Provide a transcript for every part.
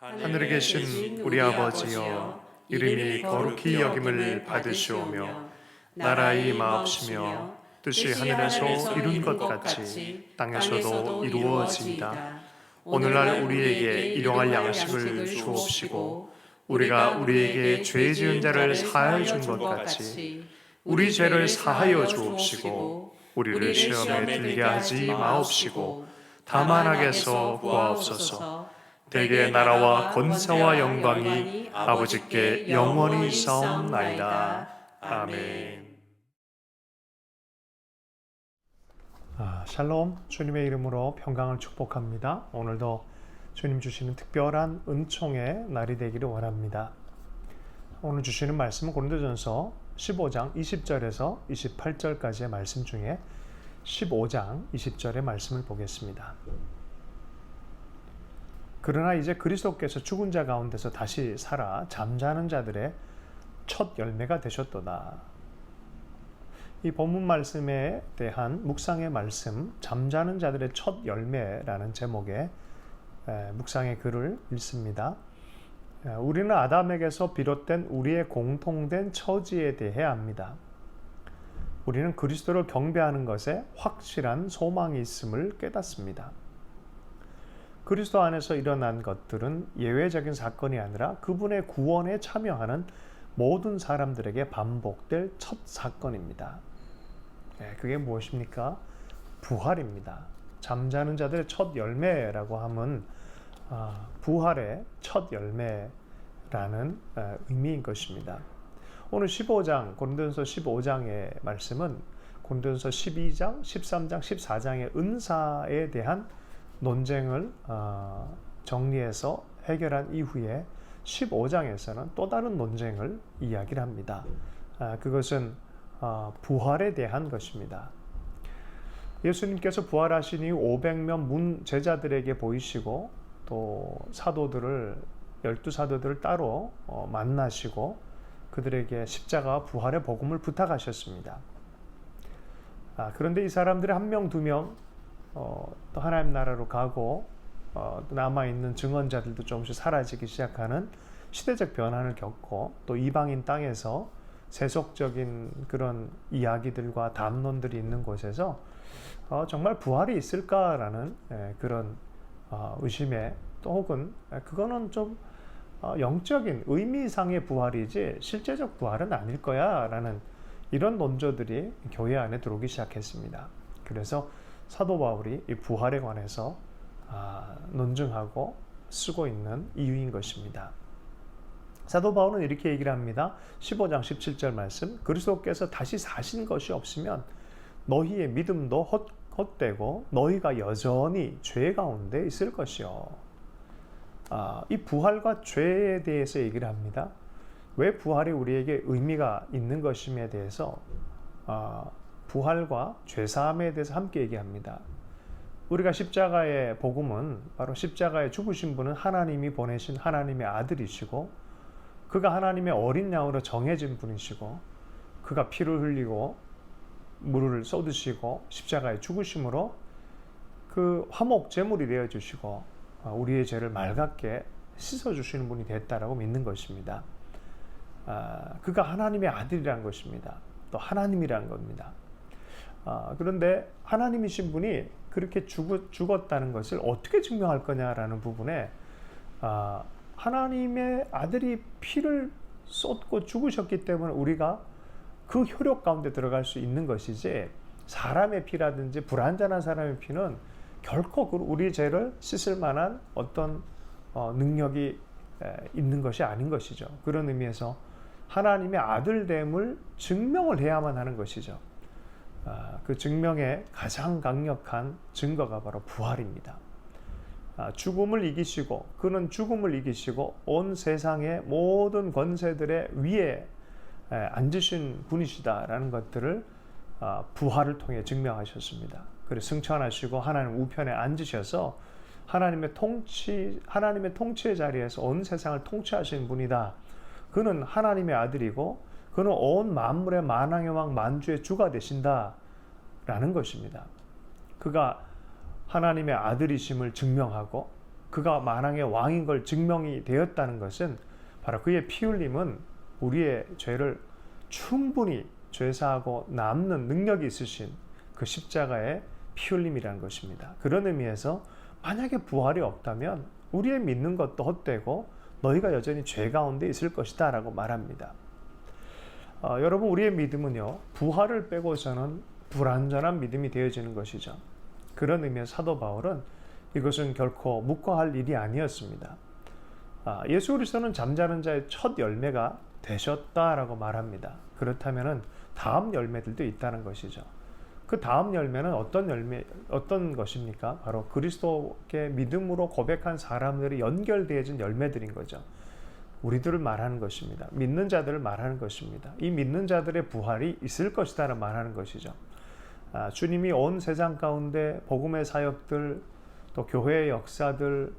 하늘에 계신 우리 아버지여, 이름이 거룩히 여김을 받으시오며 나라의 마옵시며 뜻이 하늘에서 이룬 것 같이 땅에서도 이루어진다. 오늘날 우리에게 일용할 양식을 주옵시고 우리가 우리에게 죄 지은 자를 사하여 준 것 같이 우리 죄를 사하여 주옵시고 우리를 시험에 들게 하지 마옵시고 다만 악에서 구하옵소서. 대개 나라와 권세와 영광이 아버지께 영원히 있사옵나이다. 아멘. 샬롬, 주님의 이름으로 평강을 축복합니다. 오늘도 주님 주시는 특별한 은총의 날이 되기를 원합니다. 오늘 주시는 말씀은 고린도전서 15장 20절에서 28절까지의 말씀 중에 15장 20절의 말씀을 보겠습니다. 그러나 이제 그리스도께서 죽은 자 가운데서 다시 살아 잠자는 자들의 첫 열매가 되셨도다. 이 본문 말씀에 대한 묵상의 말씀, 잠자는 자들의 첫 열매라는 제목의 묵상의 글을 읽습니다. 우리는 아담에게서 비롯된 우리의 공통된 처지에 대해 압니다. 우리는 그리스도를 경배하는 것에 확실한 소망이 있음을 깨닫습니다. 그리스도 안에서 일어난 것들은 예외적인 사건이 아니라 그분의 구원에 참여하는 모든 사람들에게 반복될 첫 사건입니다. 그게 무엇입니까? 부활입니다. 잠자는 자들의 첫 열매라고 하면 부활의 첫 열매라는 의미인 것입니다. 오늘 15장, 고린도전서 15장의 말씀은 고린도전서 12장, 13장, 14장의 은사에 대한 논쟁을 정리해서 해결한 이후에 15장에서는 또 다른 논쟁을 이야기를 합니다. 그것은 부활에 대한 것입니다. 예수님께서 부활하신 이후 500명 문 제자들에게 보이시고 또 사도들을 12사도들을 따로 만나시고 그들에게 십자가와 부활의 복음을 부탁하셨습니다. 그런데 이 사람들이 한 명, 두 명 또 하나님 나라로 가고 남아있는 증언자들도 조금씩 사라지기 시작하는 시대적 변화를 겪고 또 이방인 땅에서 세속적인 그런 이야기들과 담론들이 있는 곳에서 정말 부활이 있을까라는 그런 의심에 또 혹은 그거는 좀 영적인 의미상의 부활이지 실제적 부활은 아닐 거야 라는 이런 논조들이 교회 안에 들어오기 시작했습니다. 그래서 사도 바울이 이 부활에 관해서 논증하고 쓰고 있는 이유인 것입니다. 사도 바울은 이렇게 얘기를 합니다. 15장 17절 말씀, 그리스도께서 다시 사신 것이 없으면 너희의 믿음도 헛되고 너희가 여전히 죄 가운데 있을 것이요. 이 부활과 죄에 대해서 얘기를 합니다. 왜 부활이 우리에게 의미가 있는 것임에 대해서 부활과 죄사함에 대해서 함께 얘기합니다. 우리가 십자가의 복음은 바로 십자가에 죽으신 분은 하나님이 보내신 하나님의 아들이시고 그가 하나님의 어린 양으로 정해진 분이시고 그가 피를 흘리고 물을 쏟으시고 십자가에 죽으심으로 그 화목 제물이 되어주시고 우리의 죄를 맑게 씻어주시는 분이 됐다라고 믿는 것입니다. 그가 하나님의 아들이란 것입니다. 또 하나님이란 겁니다. 그런데 하나님이신 분이 그렇게 죽었다는 것을 어떻게 증명할 거냐라는 부분에 하나님의 아들이 피를 쏟고 죽으셨기 때문에 우리가 그 효력 가운데 들어갈 수 있는 것이지 사람의 피라든지 불완전한 사람의 피는 결코 우리 죄를 씻을 만한 어떤 능력이 있는 것이 아닌 것이죠. 그런 의미에서 하나님의 아들됨을 증명을 해야만 하는 것이죠. 그 증명의 가장 강력한 증거가 바로 부활입니다. 죽음을 이기시고 그는 죽음을 이기시고 온 세상의 모든 권세들의 위에 앉으신 분이시다라는 것들을 부활을 통해 증명하셨습니다. 그리고 승천하시고 하나님 우편에 앉으셔서 하나님의 통치의 자리에서 온 세상을 통치하신 분이다. 그는 하나님의 아들이고 그는 온 만물의 만왕의 왕 만주의 주가 되신다라는 것입니다. 그가 하나님의 아들이심을 증명하고 그가 만왕의 왕인 걸 증명이 되었다는 것은 바로 그의 피 흘림은 우리의 죄를 충분히 죄사하고 남는 능력이 있으신 그 십자가의 피 흘림이라는 것입니다. 그런 의미에서 만약에 부활이 없다면 우리의 믿는 것도 헛되고 너희가 여전히 죄 가운데 있을 것이다 라고 말합니다. 여러분, 우리의 믿음은요, 부활을 빼고서는 불완전한 믿음이 되어지는 것이죠. 그런 의미에서 사도 바울은 이것은 결코 묵과할 일이 아니었습니다. 예수 그리스도는 잠자는 자의 첫 열매가 되셨다라고 말합니다. 그렇다면 다음 열매들도 있다는 것이죠. 그 다음 열매는 어떤 것입니까? 바로 그리스도께 믿음으로 고백한 사람들이 연결되어진 열매들인 거죠. 우리들을 말하는 것입니다. 믿는 자들을 말하는 것입니다. 이 믿는 자들의 부활이 있을 것이다라고 말하는 것이죠. 주님이 온 세상 가운데 복음의 사역들, 또 교회의 역사들,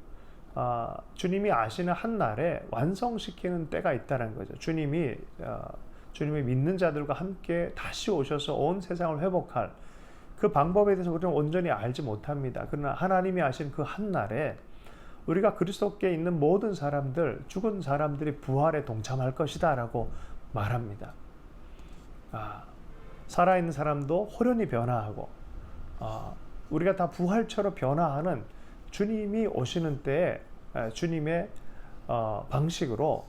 주님이 아시는 한 날에 완성시키는 때가 있다는 거죠. 주님이 믿는 자들과 함께 다시 오셔서 온 세상을 회복할 그 방법에 대해서 우리는 온전히 알지 못합니다. 그러나 하나님이 아신 그 한 날에 우리가 그리스도께 있는 모든 사람들, 죽은 사람들이 부활에 동참할 것이다 라고 말합니다. 살아있는 사람도 호련히 변화하고 우리가 다 부활처럼 변화하는 주님이 오시는 때에 주님의 방식으로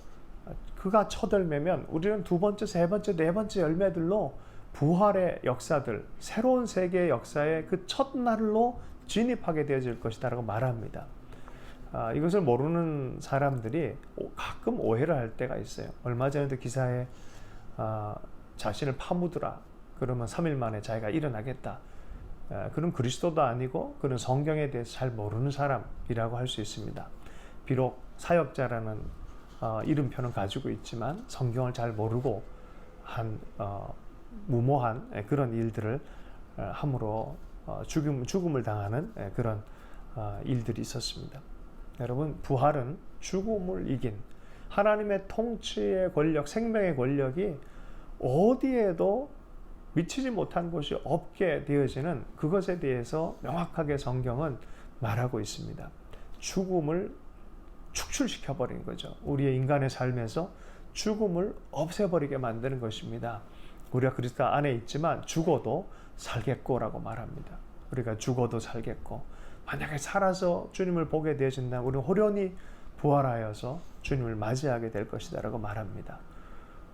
그가 첫 열매면 우리는 두 번째, 세 번째, 네 번째 열매들로 부활의 역사들, 새로운 세계의 역사의 그 첫날로 진입하게 되어질 것이다 라고 말합니다. 이것을 모르는 사람들이 가끔 오해를 할 때가 있어요. 얼마 전에도 기사에 자신을 파묻으라 그러면 3일 만에 자기가 일어나겠다. 그는 그리스도도 아니고 그는 성경에 대해서 잘 모르는 사람이라고 할 수 있습니다. 비록 사역자라는 이름표는 가지고 있지만 성경을 잘 모르고 한 무모한 그런 일들을 함으로 죽음을 당하는 그런 일들이 있었습니다. 여러분, 부활은 죽음을 이긴 하나님의 통치의 권력, 생명의 권력이 어디에도 미치지 못한 곳이 없게 되어지는 그것에 대해서 명확하게 성경은 말하고 있습니다. 죽음을 축출시켜버린 거죠. 우리의 인간의 삶에서 죽음을 없애버리게 만드는 것입니다. 우리가 그리스도 안에 있지만 죽어도 살겠고라고 말합니다. 우리가 죽어도 살겠고, 만약에 살아서 주님을 보게 되어진다면 우리는 호련히 부활하여서 주님을 맞이하게 될 것이다 라고 말합니다.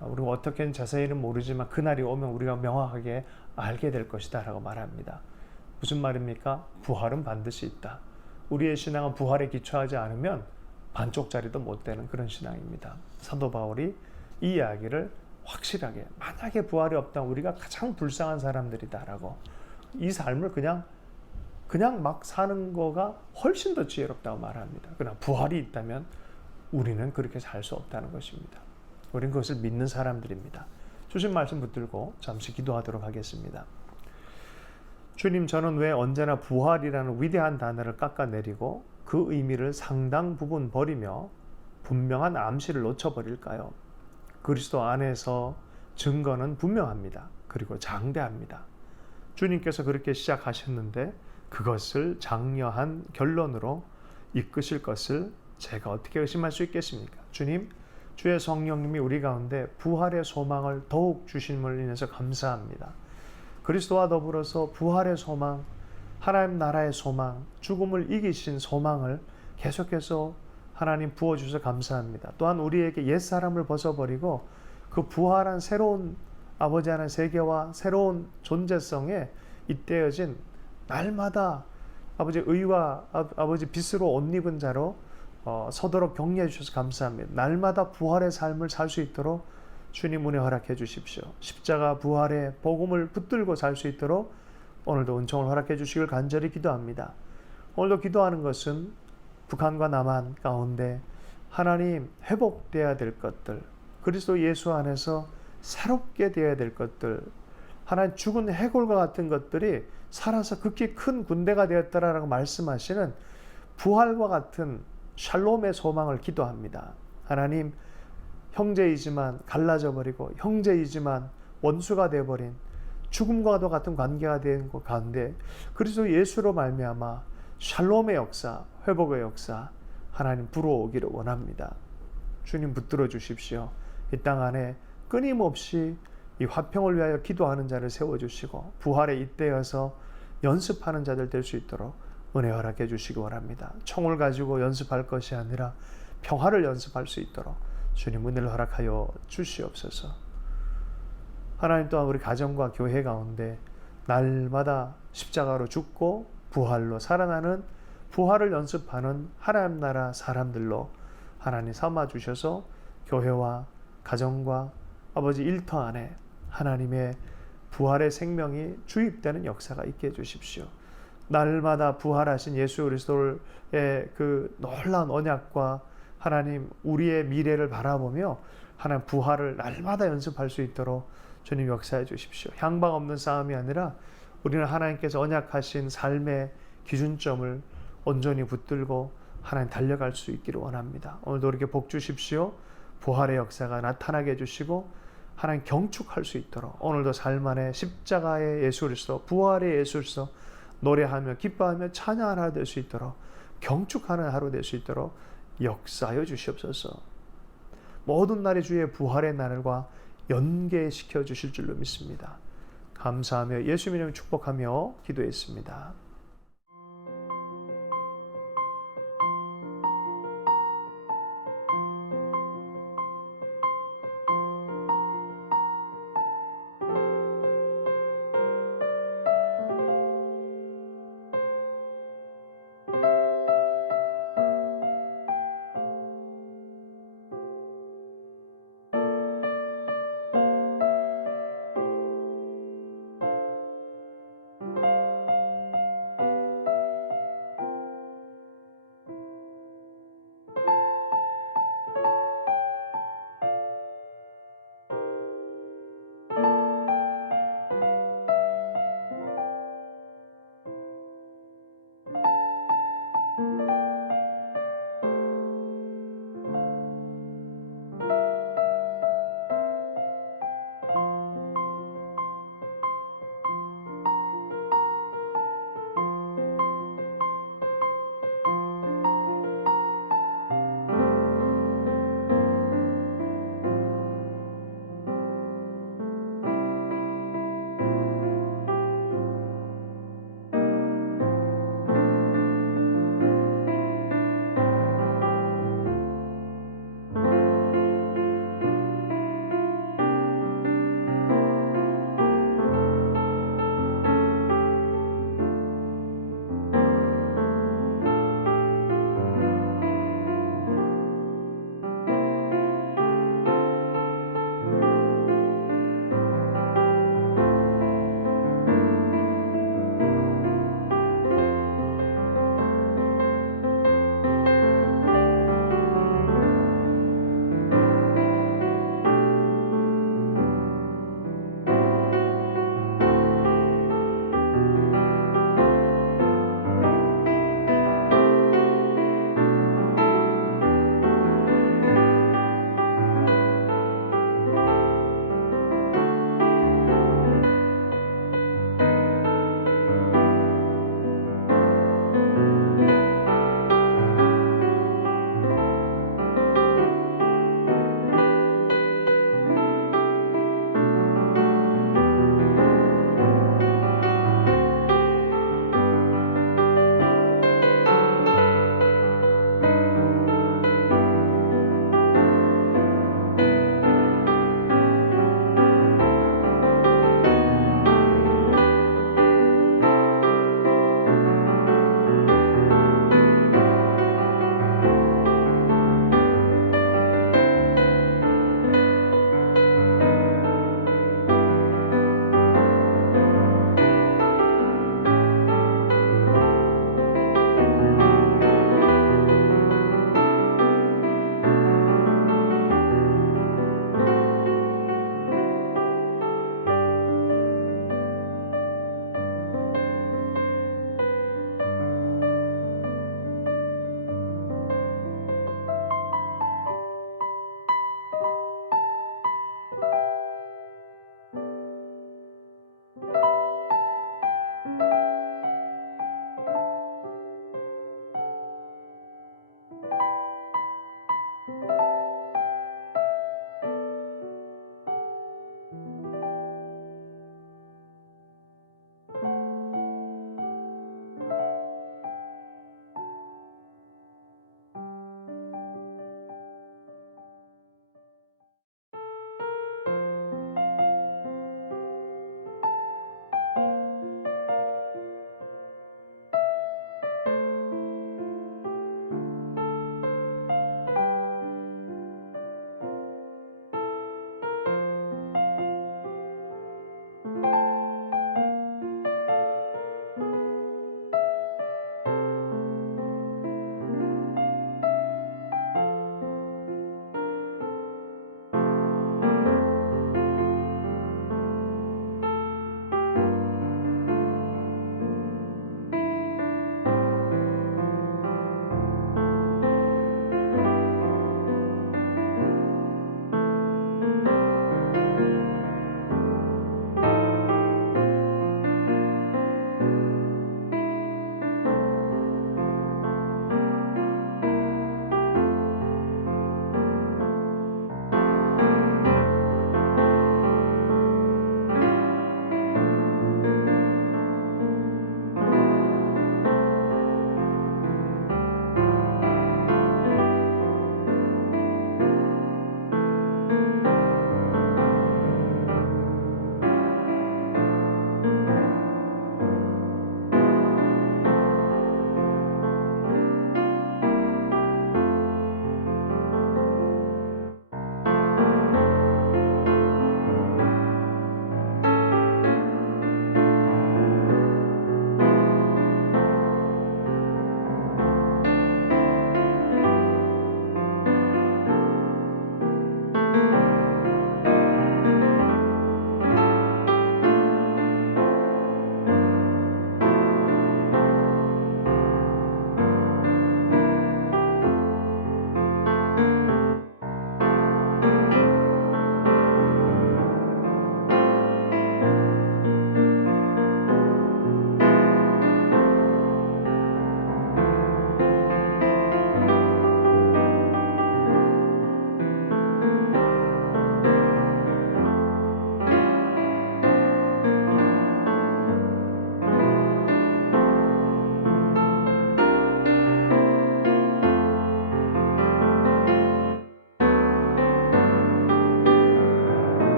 우리가 어떻게는 자세히는 모르지만 그날이 오면 우리가 명확하게 알게 될 것이다 라고 말합니다. 무슨 말입니까? 부활은 반드시 있다. 우리의 신앙은 부활에 기초하지 않으면 반쪽짜리도 못 되는 그런 신앙입니다. 사도 바울이 이 이야기를 확실하게, 만약에 부활이 없다면 우리가 가장 불쌍한 사람들이다라고, 이 삶을 그냥 막 사는 거가 훨씬 더 지혜롭다고 말합니다. 그러나 부활이 있다면 우리는 그렇게 살 수 없다는 것입니다. 우리는 그것을 믿는 사람들입니다. 주신 말씀 붙들고 잠시 기도하도록 하겠습니다. 주님, 저는 왜 언제나 부활이라는 위대한 단어를 깎아내리고 그 의미를 상당 부분 버리며 분명한 암시를 놓쳐버릴까요? 그리스도 안에서 증거는 분명합니다. 그리고 장대합니다. 주님께서 그렇게 시작하셨는데 그것을 장려한 결론으로 이끄실 것을 제가 어떻게 의심할 수 있겠습니까? 주님, 주의 성령님이 우리 가운데 부활의 소망을 더욱 주심을 인해서 감사합니다. 그리스도와 더불어서 부활의 소망, 하나님 나라의 소망, 죽음을 이기신 소망을 계속해서 하나님 부어주셔서 감사합니다. 또한 우리에게 옛사람을 벗어버리고 그 부활한 새로운 아버지 하나님 세계와 새로운 존재성에 잇대어진 날마다 아버지 의와 아버지 빛으로 옷 입은 자로 서도록 격려해 주셔서 감사합니다. 날마다 부활의 삶을 살 수 있도록 주님 은혜 허락해 주십시오. 십자가 부활의 복음을 붙들고 살 수 있도록 오늘도 은총을 허락해 주시길 간절히 기도합니다. 오늘도 기도하는 것은 북한과 남한 가운데 하나님 회복되어야 될 것들, 그리스도 예수 안에서 새롭게 되어야 될 것들, 하나님 죽은 해골과 같은 것들이 살아서 극히 큰 군대가 되었다라고 말씀하시는 부활과 같은 샬롬의 소망을 기도합니다. 하나님, 형제이지만 갈라져 버리고 형제이지만 원수가 되어버린 죽음과도 같은 관계가 된 것 가운데 그리스도 예수로 말미암아 샬롬의 역사, 회복의 역사 하나님 불어오기를 원합니다. 주님 붙들어 주십시오. 이 땅 안에 끊임없이 이 화평을 위하여 기도하는 자를 세워주시고 부활에 잇대어서 연습하는 자들 될 수 있도록 은혜 허락해 주시기 원합니다. 총을 가지고 연습할 것이 아니라 평화를 연습할 수 있도록 주님 은혜를 허락하여 주시옵소서. 하나님 또한 우리 가정과 교회 가운데 날마다 십자가로 죽고 부활로 살아나는 부활을 연습하는 하나님 나라 사람들로 하나님 삼아 주셔서 교회와 가정과 아버지 일터 안에 하나님의 부활의 생명이 주입되는 역사가 있게 해주십시오. 날마다 부활하신 예수 그리스도의 그 놀라운 언약과 하나님 우리의 미래를 바라보며 하나님 부활을 날마다 연습할 수 있도록 주님 역사해 주십시오. 향방 없는 싸움이 아니라 우리는 하나님께서 언약하신 삶의 기준점을 온전히 붙들고 하나님 달려갈 수 있기를 원합니다. 오늘도 이렇게 복 주십시오. 부활의 역사가 나타나게 해주시고 하나님 경축할 수 있도록 오늘도 삶 안에 십자가의 예수 그리스도 부활의 예수 그리스도 노래하며 기뻐하며 찬양하는 하루 될 수 있도록 경축하는 하루 될 수 있도록 역사하여 주시옵소서. 모든 날이 주의 부활의 날과 연계시켜 주실 줄로 믿습니다. 감사하며 예수님 이름으로 축복하며 기도했습니다.